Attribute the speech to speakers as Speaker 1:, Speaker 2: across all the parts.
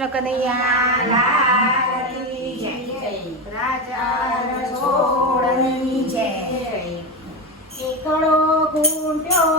Speaker 1: કૃષ્ણ કનૈયા.
Speaker 2: રાજા છોડની જય. એકડો ગુંટ્યો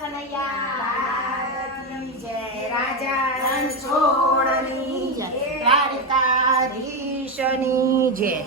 Speaker 2: કનૈયા જય. રાજા રણછોડની જય.
Speaker 1: દ્વારિકાધીશની જય.